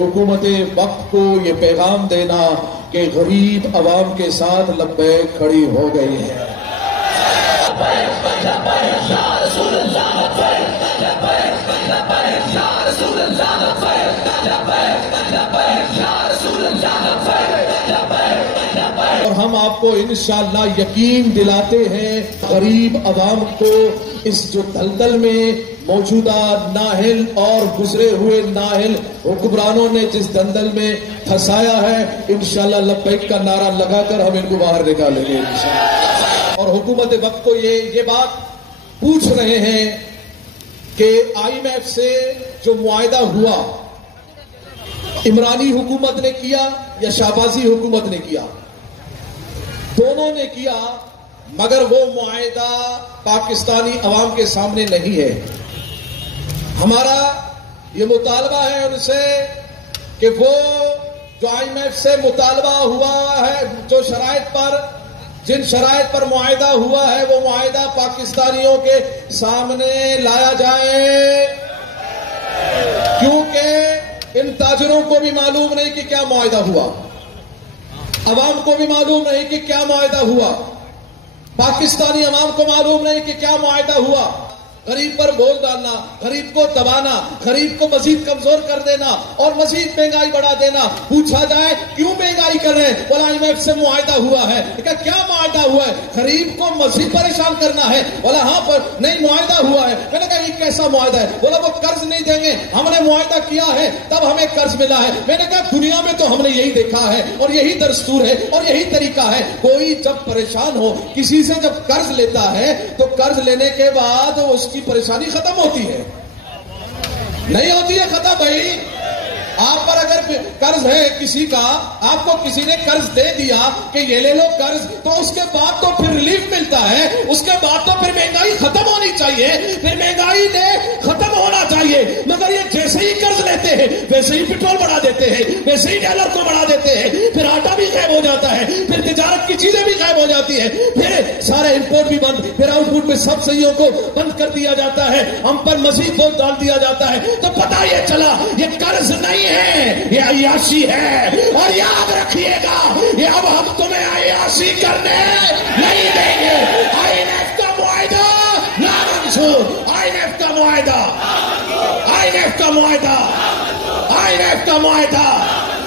حکومت وقت کو یہ پیغام دینا کہ غریب عوام کے ساتھ لبیک کھڑی ہو گئی ہے. اور ہم آپ کو انشاءاللہ یقین دلاتے ہیں غریب عوام کو اس جو دلدل میں موجودہ نااہل اور گزرے ہوئے نااہل حکمرانوں نے جس دلدل میں پھنسایا ہے، انشاءاللہ لبیک کا نعرہ لگا کر ہم ان کو باہر نکالیں گے انشاءاللہ. اور حکومت وقت کو یہ بات پوچھ رہے ہیں کہ IMF سے جو معاہدہ ہوا عمرانی حکومت نے کیا یا شہبازی حکومت نے کیا؟ دونوں نے کیا، مگر وہ معاہدہ پاکستانی عوام کے سامنے نہیں ہے. ہمارا یہ مطالبہ ہے ان سے کہ وہ جو IMF سے مطالبہ ہوا ہے، جو جن شرائط پر معاہدہ ہوا ہے، وہ معاہدہ پاکستانیوں کے سامنے لایا جائے، کیونکہ ان تاجروں کو بھی معلوم نہیں کہ کیا معاہدہ ہوا، عوام کو بھی معلوم نہیں کہ کیا معاہدہ ہوا، پاکستانی عوام کو معلوم نہیں کہ کیا معاہدہ ہوا. غریب پر بول ڈالنا، غریب کو دبانا، غریب کو مزید کمزور کر دینا اور مزید مہنگائی بڑھا دینا. پوچھا جائے کیوں مہنگائی کر رہے ہیں؟ بولا IMF سے معاہدہ ہوا ہے. کیا معاہدہ ہوا ہے؟ غریب کو مزید پریشان کرنا ہے. بولا ہاں پر نہیں معاہدہ ہوا ہے. میں نے کہا یہ کیسا معاہدہ ہے؟ بولا وہ قرض نہیں دیں گے، ہم نے معاہدہ کیا ہے تب ہمیں قرض ملا ہے. میں نے کہا دنیا میں تو ہم نے یہی دیکھا ہے اور یہی دستور ہے اور یہی طریقہ ہے. کوئی جب پریشان ہو کسی سے جب قرض لیتا ہے تو قرض لینے کے بعد اس کی پریشانی ختم ہوتی ہے؟ نہیں ہوتی ہے ختم. بھائی آپ پر اگر قرض ہے کسی کا، آپ کو کسی نے قرض دے دیا کہ یہ لے لو قرض، تو اس کے بعد تو پھر ریلیف ملتا ہے، اس کے بعد تو پھر مہنگائی ختم ہونی چاہیے، پھر مہنگائی نے ختم ہونا چاہیے. مگر یہ جیسے ہی قرض لیتے ہیں ویسے ہی پیٹرول بڑھا دیتے ہیں، ویسے ہی ڈالر کو بڑھا دیتے ہیں، پھر آٹا بھی غائب ہو جاتا ہے، پھر تجارت کی چیزیں بھی غائب ہو جاتی ہیں، پھر سارے امپورٹ بھی بند، پھر آؤٹ پٹ میں سب صحیحوں کو بند کر دیا جاتا ہے، ہم پر مزید بوجھ ڈال دیا جاتا ہے. تو پتہ یہ چلا یہ قرض نہیں ہے، یہ عیاشی ہے. اور یاد رکھیے گا یہ اب ہم تمہیں عیاشی کرنے نہیں دیں گے. IMF کا معاہدہ لا منظور، IMF کا معاہدہ، IMF کا معاہدہ، IMF کا معاہدہ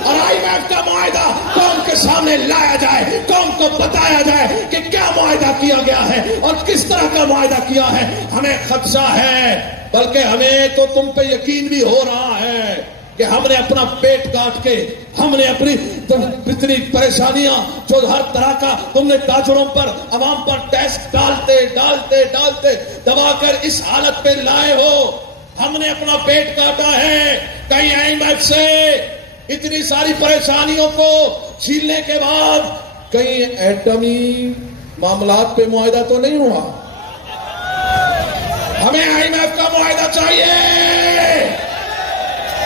اور IMF کا معاہدہ قوم کے سامنے لایا جائے، قوم کو بتایا جائے کہ کیا معاہدہ کیا گیا ہے اور کس طرح کا معاہدہ کیا ہے. ہمیں خدشہ ہے، بلکہ ہمیں تو تم پہ یقین بھی ہو رہا ہے کہ ہم نے اپنا پیٹ کاٹ کے، ہم نے اپنی اتنی پریشانیاں جو ہر طرح کا تم نے تاجروں پر عوام پر ٹیکس ڈالتے دبا کر اس حالت پہ لائے ہو. ہم نے اپنا پیٹ کاٹا ہے. کہیں IMF سے اتنی ساری پریشانیوں کو جھیلنے کے بعد کہیں ایٹمی معاملات پہ معاہدہ تو نہیں ہوا. ہمیں IMF کا معاہدہ چاہیے،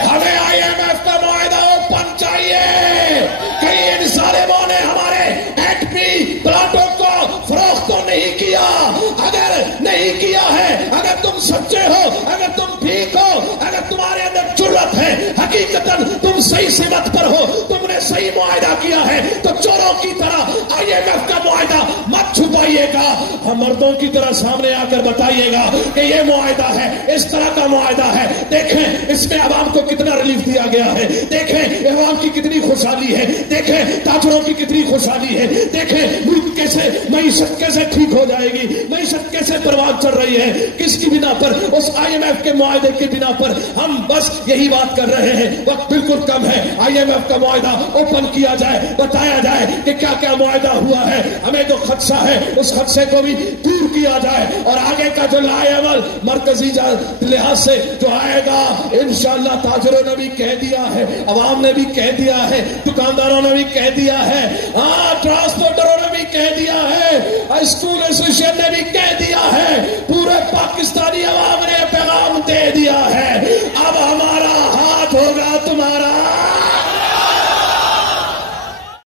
ہمیں IMF کا معاہدہ اوپن چاہیے. کہیں ان ظالموں نے ہمارے ایٹمی پلانٹوں کو فروخت تو نہیں کیا؟ اگر نہیں کیا ہے، اگر تم سچے ہو، اگر تم ٹھیک ہو، اگر تمہارے اندر جرأت ہے، حقیقتاً تم صحیح سمت پر ہو، تم نے صحیح معاہدہ کیا ہے، تو چوروں کی طرح IMF کا معاہدہ مت چھپائیے گا. ہم مردوں کی طرح سامنے آ کر بتائیے گا کہ یہ معاہدہ ہے، اس طرح کا معاہدہ ہے. دیکھیں اس میں عوام کو کتنا ریلیف دیا گیا ہے، دیکھیں عوام کی کتنی خوشحالی ہے، دیکھیں تاجروں کی کتنی خوشحالی ہے، دیکھیں ملک کیسے، معیشت کیسے ٹھیک ہو جائے گی، معیشت کیسے پرواز چل رہی ہے. کس کی بنا پر؟ اس IMF کے معاہدے کی بنا پر. ہم بس یہی بات کر رہے ہیں، وقت بالکل کم ہے. IMF کا معاہدہ اوپن کیا جائے، بتایا جائے کہ کیا کیا معاہدہ ہوا ہے. ہمیں جو خدشہ ہے اس خدشے کو بھی دور کیا جائے اور آگے کا جو لائے عمل مرکزی لحاظ سے جو آئے گا انشاءاللہ. تاجروں نے بھی کہہ دیا ہے، عوام نے بھی کہہ دیا ہے، دکانداروں نے بھی کہہ دیا ہے، ٹرانسپورٹروں نے بھی کہہ دیا ہے، اسکول ایسوسیشن نے